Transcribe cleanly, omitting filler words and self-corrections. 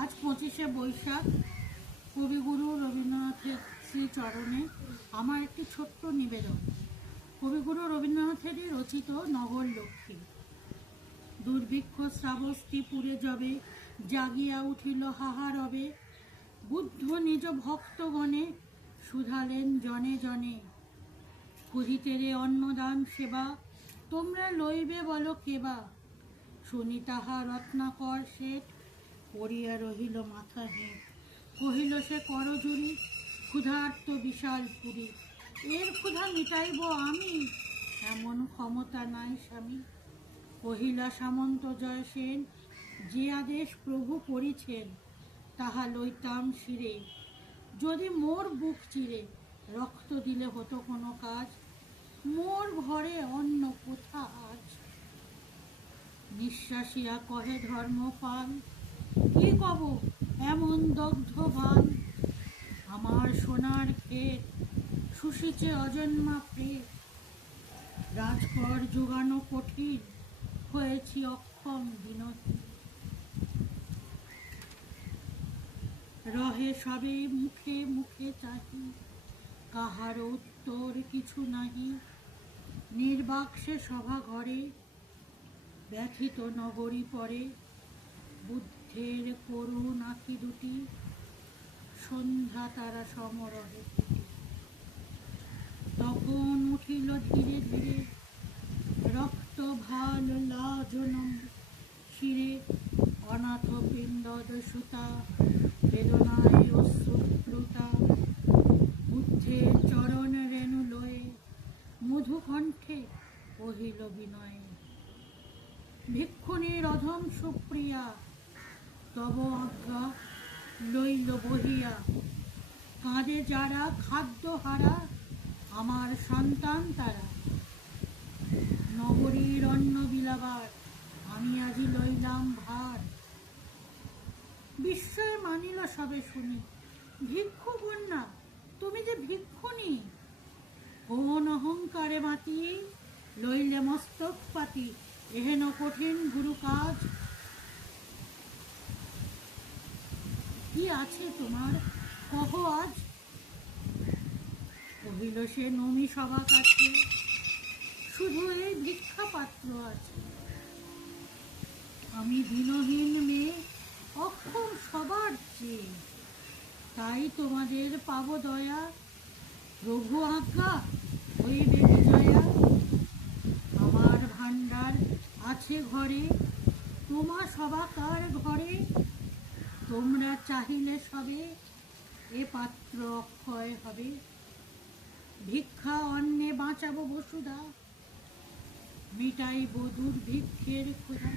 আজ 25শে বৈশাখ। কবিগুরু রবীন্দ্রনাথের শ্রীচরণে আমার একটি ছোট্ট নিবেদন। কবিগুরু রবীন্দ্রনাথেরই রচিত নগর লক্ষ্মী। দুর্ভিক্ষ শ্রাবস্তি পুরে যবে, জাগিয়া উঠিল হাহারবে। বুদ্ধ নিজ ভক্তগণে শুধালেন জনে জনে। খুঁজিতেরে অন্নদান সেবা, তোমরা লইবে বলো কেবা। শুনি তাহা রত্নাকর শেঠ, পড়িয়া রহিল মাথা হেঁট। কহিল সে করজুড়ি, ক্ষুধার্ত বিশাল পুরী। এর ক্ষুধা মিটাইব আমি, এমন ক্ষমতা নাই স্বামী। কহিলা সামন্ত জয় সেন, যে আদেশ প্রভু করিছেন, তাহা লইতাম শিরে। যদি মোর বুক চিরে রক্ত দিলে হতো কোনো কাজ, মোর ঘরে অন্ন কোথা আজ। নিঃশ্বাসিয়া কহে ধর্মপাল, কি কব এমন দগ্ধ বাল। আমার সোনার ক্ষেত শুষিছে অজন্মা প্রেত। রাজকর যোগানো কঠিন, হয়েছি অক্ষম বিনতি। রহে সবে মুখে মুখে চাহি, কাহার উত্তর কিছু নাহি। নির্বাক্সে সভা ঘরে, ব্যথিত নগরী পরে। বুদ্ধের করুণ আঁখি দুটি, সন্ধ্যা তারা সমরহে ফুটি। তখন উঠিল ধীরে ধীরে, রক্ত ভাল লাজনম শিরে। অনাথ পিণ্ডদ সুতা, বেদনায় অশ্রুপ্লুতা। বুদ্ধের চরণ রেণু লয়ে, মধুকণ্ঠে কহিল বিনয়ে। ভিক্ষুণীর অধম সুপ্রিয়া, তব আজ্ঞা লইল বহিয়া। কাঁদে যারা খাদ্য হারা, আমার সন্তান তারা। নগরীর অন্ন বিলাবার, আমি আজি লইলাম ভার। বিস্ময়ে মানিল সবে শুনি, ভিক্ষু কন্যা তুমি যে ভিক্ষুণী। কোন অহংকারে মাতি, লইলে মস্তক পাতি এহেন কঠিন গুরু কাজ। কি আছে তোমার কহ আজ। কহিল সে নমি সভা কাছে, শুধু এই ভিক্ষা পাত্র আছে। আমি দিনহীন মেয়ে, অক্ষম সবার চেয়ে। তাই তোমাদের পাব দয়া, প্রভু আজ্ঞা হইবে বিজয়া। আমার ভাণ্ডার আছে ঘরে, তোমা সবাকার ঘরে। তোমরা চাহিলে সবে, এ পাত্র অক্ষয় হবে। ভিক্ষা অন্নে বাঁচাবো বসুধা, মিটাইব দুর্ভিক্ষের ক্ষুধা।